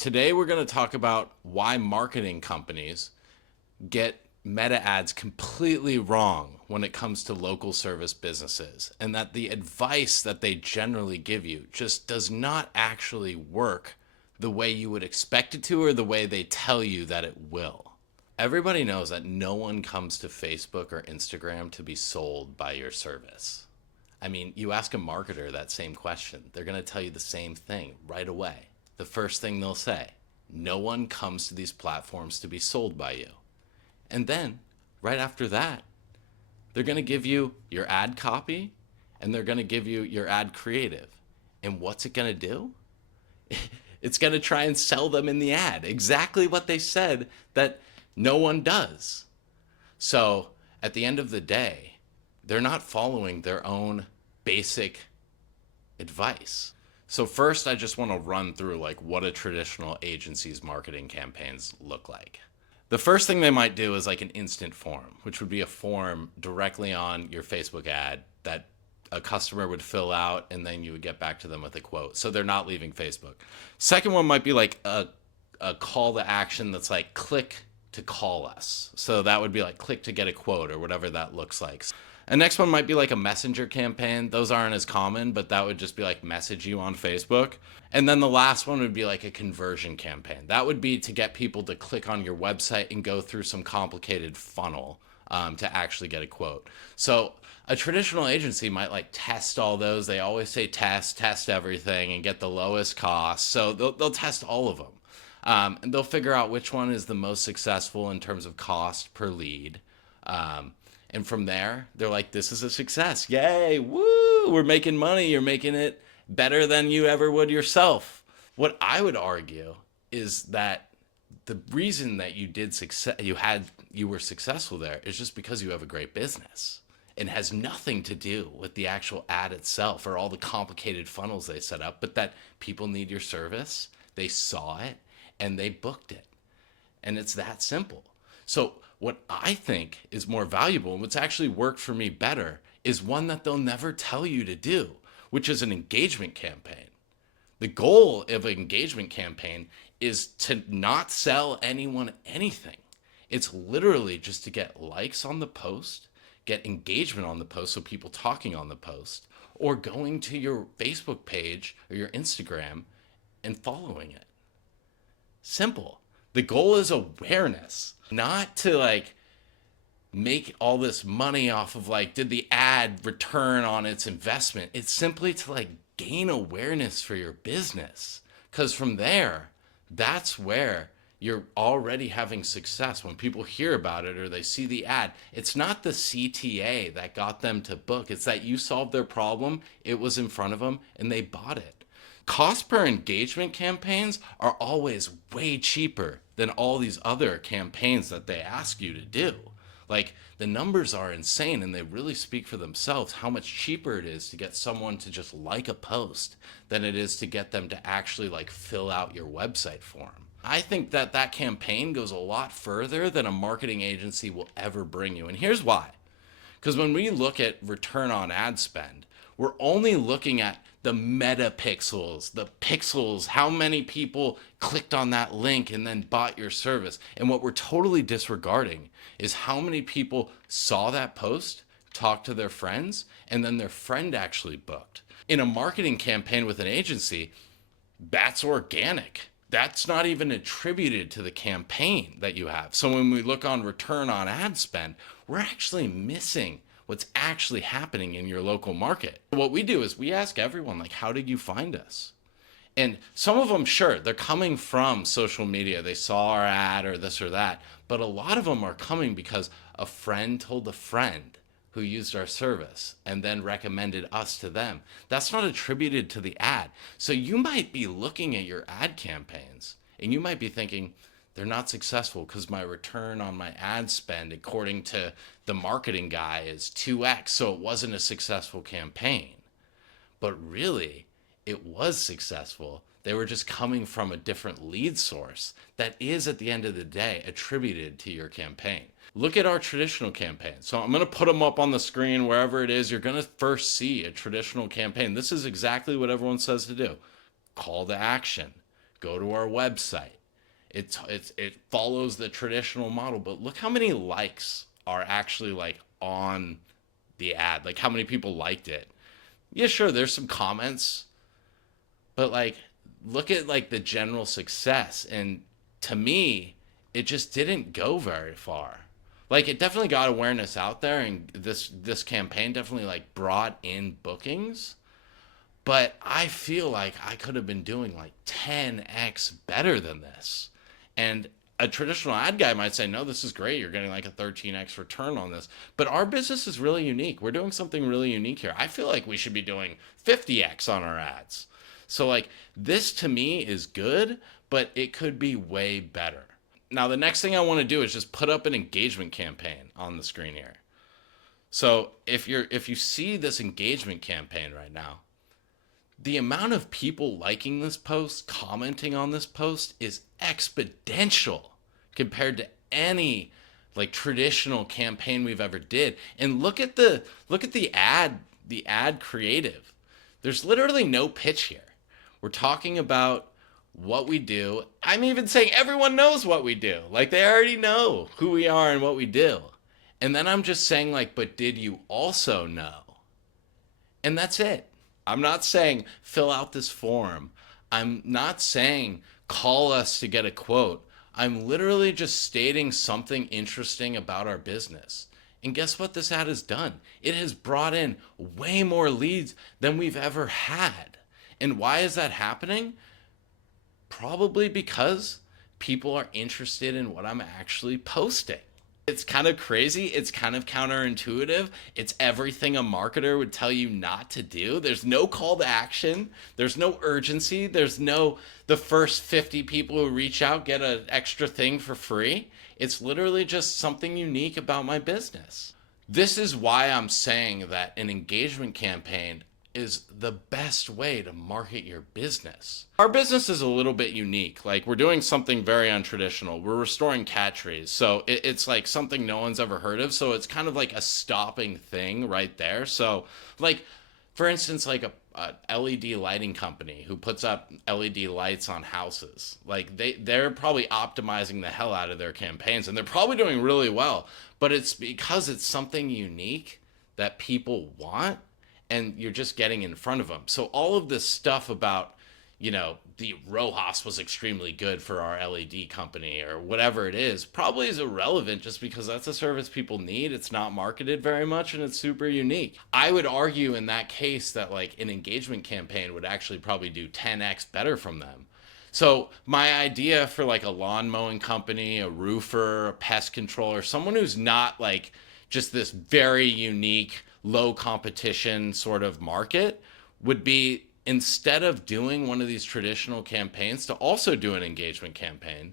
Today, we're going to talk about why marketing companies get meta ads completely wrong when it comes to local service businesses, and that the advice that they generally give you just does not actually work the way you would expect it to or the way they tell you that it will. Everybody knows that no one comes to Facebook or Instagram to be sold by your service. I mean, you ask a marketer that same question, they're going to tell you the same thing right away. The first thing they'll say, no one comes to these platforms to be sold by you. And then, right after that, they're going to give you your ad copy and they're going to give you your ad creative. And what's it going to do? It's going to try and sell them in the ad exactly what they said that no one does. So at the end of the day, they're not following their own basic advice. So first, I just want to run through like what a traditional agency's marketing campaigns look like. The first thing they might do is like an instant form, which would be a form directly on your Facebook ad that a customer would fill out and then you would get back to them with a quote. So they're not leaving Facebook. Second one might be like a call to action that's like click to call us. So that would be like click to get a quote or whatever that looks like. And next one might be like a messenger campaign. Those aren't as common, but that would just be like message you on Facebook. And then the last one would be like a conversion campaign. That would be to get people to click on your website and go through some complicated funnel to actually get a quote. So a traditional agency might like test all those. They always say test everything and get the lowest cost. So they'll test all of them. And they'll figure out which one is the most successful in terms of cost per lead. And from there, they're like, this is a success. Yay, woo, we're making money. You're making it better than you ever would yourself. What I would argue is that the reason that you were successful there is just because you have a great business. It has nothing to do with the actual ad itself or all the complicated funnels they set up, but that people need your service. They saw it and they booked it. And it's that simple. So what I think is more valuable and what's actually worked for me better is one that they'll never tell you to do, which is an engagement campaign. The goal of an engagement campaign is to not sell anyone anything. It's literally just to get likes on the post, get engagement on the post, so people talking on the post, or going to your Facebook page or your Instagram and following it. Simple. The goal is awareness, not to like make all this money off of like, did the ad return on its investment? It's simply to like gain awareness for your business. Because from there, that's where you're already having success. When people hear about it or they see the ad, it's not the CTA that got them to book. It's that you solved their problem, it was in front of them, and they bought it. Cost per engagement campaigns are always way cheaper than all these other campaigns that they ask you to do. Like the numbers are insane and they really speak for themselves how much cheaper it is to get someone to just like a post than it is to get them to actually like fill out your website form. I think that that campaign goes a lot further than a marketing agency will ever bring you. And here's why. Because when we look at return on ad spend, we're only looking at the megapixels, the pixels, how many people clicked on that link and then bought your service. And what we're totally disregarding is how many people saw that post, talked to their friends, and then their friend actually booked. In a marketing campaign with an agency, that's organic. That's not even attributed to the campaign that you have. So when we look on return on ad spend, we're actually missing what's actually happening in your local market. What we do is we ask everyone, like, how did you find us? And some of them, sure, they're coming from social media. They saw our ad or this or that. But a lot of them are coming because a friend told a friend who used our service and then recommended us to them. That's not attributed to the ad. So you might be looking at your ad campaigns and you might be thinking, they're not successful because my return on my ad spend, according to the marketing guy, is 2x. So it wasn't a successful campaign. But really, it was successful. They were just coming from a different lead source that is, at the end of the day, attributed to your campaign. Look at our traditional campaign. So I'm going to put them up on the screen wherever it is. You're going to first see a traditional campaign. This is exactly what everyone says to do. Call to action. go to our website. It follows the traditional model, but look how many likes are actually like on the ad. Like how many people liked it. Yeah, sure, there's some comments, but like look at like the general success, and to me it just didn't go very far. Like it definitely got awareness out there, and this campaign definitely like brought in bookings, but I feel like I could have been doing like 10x better than this. And a traditional ad guy might say, no, this is great. You're getting like a 13x return on this. But our business is really unique. We're doing something really unique here. I feel like we should be doing 50x on our ads. So, like, this to me is good, but it could be way better. Now, the next thing I want to do is just put up an engagement campaign on the screen here. So, if you see this engagement campaign right now, the amount of people liking this post, commenting on this post is exponential compared to any like traditional campaign we've ever did. And look at the ad creative. There's literally no pitch here. We're talking about what we do. I'm even saying everyone knows what we do. Like they already know who we are and what we do. And then I'm just saying like, but did you also know? And that's it. I'm not saying fill out this form. I'm not saying call us to get a quote. I'm literally just stating something interesting about our business. And guess what this ad has done? It has brought in way more leads than we've ever had. And why is that happening? Probably because people are interested in what I'm actually posting. It's kind of crazy. It's kind of counterintuitive. It's everything a marketer would tell you not to do. There's no call to action. There's no urgency. There's no the first 50 people who reach out get an extra thing for free. It's literally just something unique about my business. This is why I'm saying that an engagement campaign is the best way to market your business. Our business is a little bit unique. Like we're doing something very untraditional. We're restoring cat trees. So it's like something no one's ever heard of. So it's kind of like a stopping thing right there. So like, for instance, like a LED lighting company who puts up LED lights on houses. Like they're probably optimizing the hell out of their campaigns and they're probably doing really well. But it's because it's something unique that people want and you're just getting in front of them. So all of this stuff about, the Rojas was extremely good for our LED company or whatever it is, probably is irrelevant just because that's a service people need. It's not marketed very much and it's super unique. I would argue in that case that like an engagement campaign would actually probably do 10x better from them. So my idea for like a lawn mowing company, a roofer, a pest controller, someone who's not like just this very unique, low competition sort of market would be instead of doing one of these traditional campaigns to also do an engagement campaign,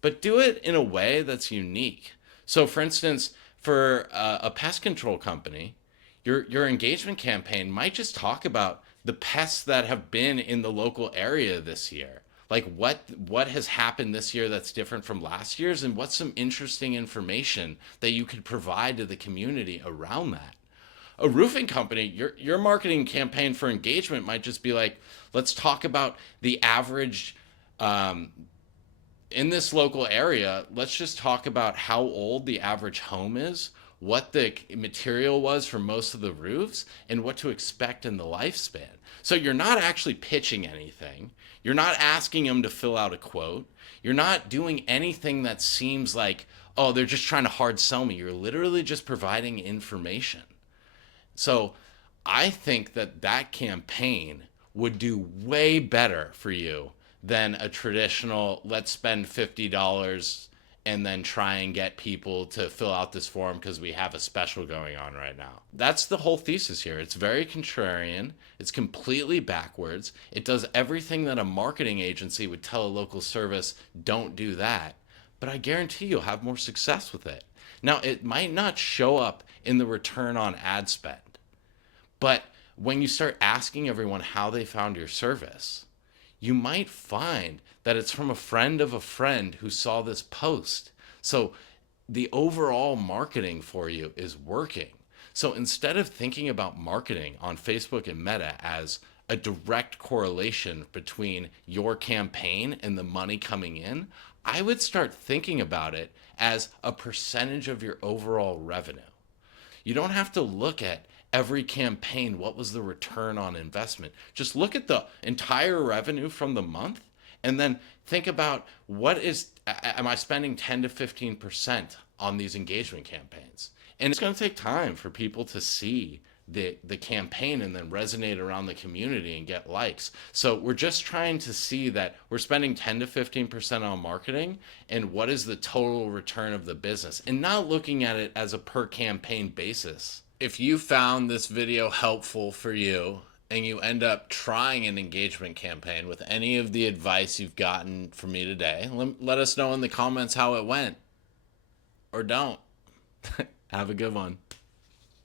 but do it in a way that's unique. So for instance, for a pest control company, your engagement campaign might just talk about the pests that have been in the local area this year. Like what has happened this year that's different from last year's and what's some interesting information that you could provide to the community around that. A roofing company, your marketing campaign for engagement might just be like, let's talk about the average in this local area. Let's just talk about how old the average home is, what the material was for most of the roofs, and what to expect in the lifespan. So you're not actually pitching anything. You're not asking them to fill out a quote. You're not doing anything that seems like, oh, they're just trying to hard sell me. You're literally just providing information. So I think that campaign would do way better for you than a traditional, let's spend $50 and then try and get people to fill out this form because we have a special going on right now. That's the whole thesis here. It's very contrarian. It's completely backwards. It does everything that a marketing agency would tell a local service, don't do that. But I guarantee you'll have more success with it. Now, it might not show up in the return on ad spend, but when you start asking everyone how they found your service, you might find that it's from a friend of a friend who saw this post. So the overall marketing for you is working. So instead of thinking about marketing on Facebook and Meta as a direct correlation between your campaign and the money coming in, I would start thinking about it as a percentage of your overall revenue. You don't have to look at every campaign, what was the return on investment. Just look at the entire revenue from the month and then think about am I spending 10 to 15% on these engagement campaigns? And it's going to take time for people to see the campaign and then resonate around the community and get likes. So we're just trying to see that we're spending 10 to 15% on marketing and what is the total return of the business, and not looking at it as a per campaign basis. If you found this video helpful for you and you end up trying an engagement campaign with any of the advice you've gotten from me today, let us know in the comments how it went, or don't. Have a good one.